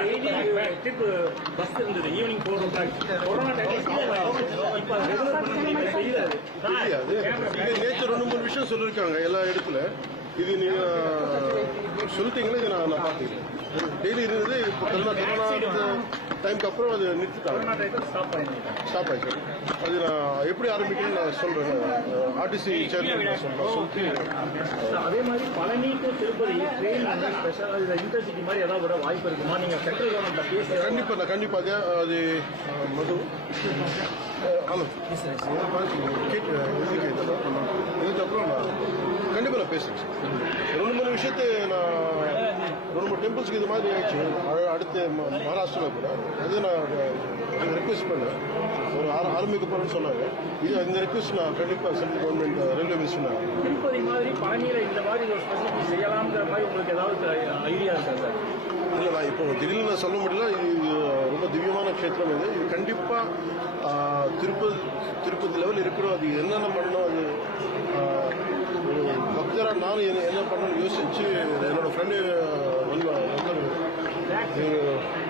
Daily bus இருந்தது. Evening four o'clock corona இப்போ regular நேற்று ரெண்டு மூணு விஷயம் சொல்லியிருக்காங்க எல்லா இடத்துல. இது நீங்க சொல்லிட்டீங்களா இது நான் நான் பார்த்துக்கிறேன். டெய்லி இருந்தது இப்போ கொரோனா கொரோனா டைமுக்கு அப்புறம் அது நிறுத்திட்டாங்க. ஸ்டாப் ஆயிடுச்சு. அது நான் எப்படி ஆரம்பிக்கணும்னு நான் சொல்றேன். ஆர்டிசி சேர்மன் நான் சொல்றேன். சொல்லிட்டு அதே மாதிரி பழனி டு திருப்பதி ட்ரெயின் வந்து ஸ்பெஷல் இன்டர்சிட்டி மாதிரி ஏதாவது விட வாய்ப்பு இருக்குமா? நீங்க சென்ட்ரல் கவர்மெண்ட் பேசி கண்டிப்பா நான் கண்டிப்பாக அது மது கேட்டேன் இதுக்கப்புறம் நான் கண்டிப்பாக நான் பேசுறேன் சார் ரெண்டு மூணு விஷயத்தை நான் ரெண்டு மூணு டெம்பிள்ஸ்க்கு இது மாதிரி ஆயிடுச்சு. அடுத்து மகாராஷ்டிராவில் கூட. அது நான் ரெக்வெஸ்ட் பண்ணேன். ஒரு ஆர ஆரம்பிக்க போறேன்னு சொன்னாங்க. இது இந்த ரெக்வெஸ்ட் நான் கண்டிப்பாக central government railway minister Tirupati மாதிரி பழனியில இந்த மாதிரி ஒரு ஸ்பெசிலிட்டி செய்யலாம்ன்ற மாதிரி உங்களுக்கு ஏதாவது ஐடியா இருக்கா சார்? இல்லை நான் இப்போ திடீர்னு சொல்ல முடியல. இது ரொம்ப திவ்யமான க்ஷேத்திரம் இது. இது கண்டிப்பாக திருப்பதி திருப்பதி லெவல் இருக்கணும் அது என்னென்ன பண்ணணும் அது நானும் என்ன என்ன பண்ணணும்னு யோசிச்சு என்னோட ஃப்ரெண்டு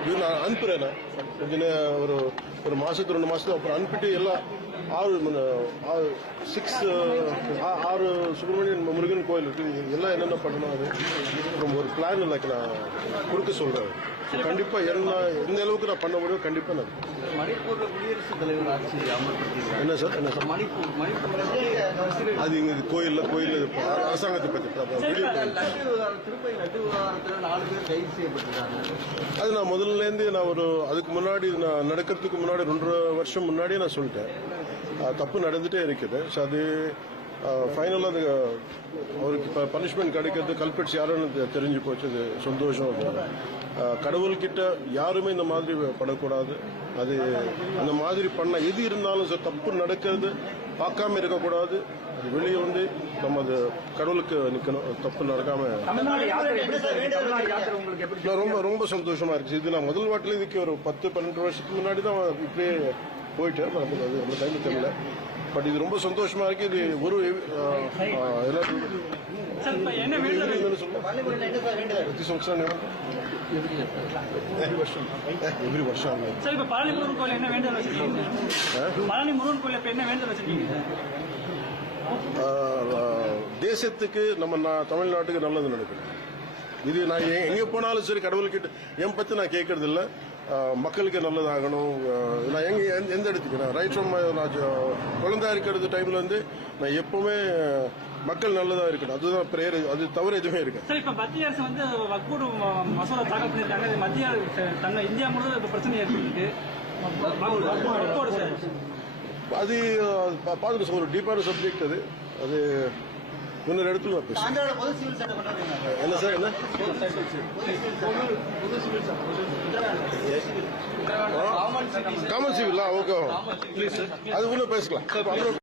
இது நான் நான் கொஞ்ச நே- ஒரு ஒரு மாதத்துக்கு ரெண்டு மாதத்துக்கு அப்புறம் அனுப்பிட்டு எல்லாம் ஆறு ஆறு சிக்ஸ் ஆறு சுப்பிரமணியன் முருகன் கோயில் இருக்கு. இது எல்லாம் என்னென்ன பண்ணணும் அது. அப்புறம் ஒரு பிளான் லைக் நான் கொடுக்க சொல்றேன். கண்டிப்பா என்ன எந்த அளவுக்கு நான் பண்ண முடியும் கண்டிப்பா நான் மணிப்பூர்ல குடியரசுத் தலைவர் ஆட்சி என்ன சார்? என்ன சார்? மணிப்பூர் அது இங்க கோயில்ல கோயில் அரசாங்கத்தை விவகாரம் திருப்பதி அது நான் முதல்ல இருந்து நான் ஒரு அதுக்கு முன்னாடி நான் நடக்கிறதுக்கு முன்னாடி ரெண்டரை வருஷம் முன்னாடியே நான் சொல்லிட்டேன். தப்பு நடந்துட்டே இருக்குது. ஸோ அது ஃபைனலாக அது அவருக்கு இப்போ பனிஷ்மெண்ட் கிடைக்கிறது கல்பெட்ஸ் யாருன்னு தெரிஞ்சு போச்சு அது சந்தோஷம் கடவுள்கிட்ட யாருமே இந்த மாதிரி பண்ணக்கூடாது அது அந்த மாதிரி பண்ண எது இருந்தாலும் சார் தப்பு நடக்கிறது பார்க்காம இருக்கக்கூடாது. அது வெளியே வந்து நம்ம அது கடவுளுக்கு நிற்கணும் தப்பு நடக்காம. ரொம்ப ரொம்ப சந்தோஷமா இருக்கு. இது நான் முதல் வாட்டில் இதுக்கு ஒரு பத்து பன்னெண்டு வருஷத்துக்கு முன்னாடி தான் இப்படியே போயிட்டே இருக்கும் நமக்கு அது நம்ம டைம் தெரியல பட் இது ரொம்ப சந்தோஷமா இருக்கு. இது ஒரு எவ்ரி எவ்ரி வருஷம். தேசத்துக்கு நம்ம தமிழ்நாட்டுக்கு நல்லது நடக்கும் இது நான் எங்கே போனாலும் சரி கடவுள்கிட்ட என் பற்றி நான் கேட்கறதில்ல மக்களுக்கு நல்லதாகணும். நான் எங்க எந்த- எந்த இடத்துக்கு நான் ரைட் ஃப்ரம் நான் குழந்தையா இருக்கிறது டைம்ல இருந்து நான் எப்பவுமே மக்கள் நல்லதா இருக்கணும். அதுதான் பிரேயர் அது தவிர எதுவுமே இருக்கு சார் இப்ப மத்திய அரசு வந்து வக்கூடு மசோதா தாக்கல் பண்ணிருக்காங்க மத்திய அரசு தங்க இந்தியா முழுவதும் இப்ப பிரச்சனை சார். அது ஆஹ், பா- பார்த்துட்டு சார், ஒரு டீப்பான சப்ஜெக்ட் அது. அது இன்னொரு இடத்துல என்ன? சார் என்ன? Common civil? ஓகே அது உள்ள பேசலாம்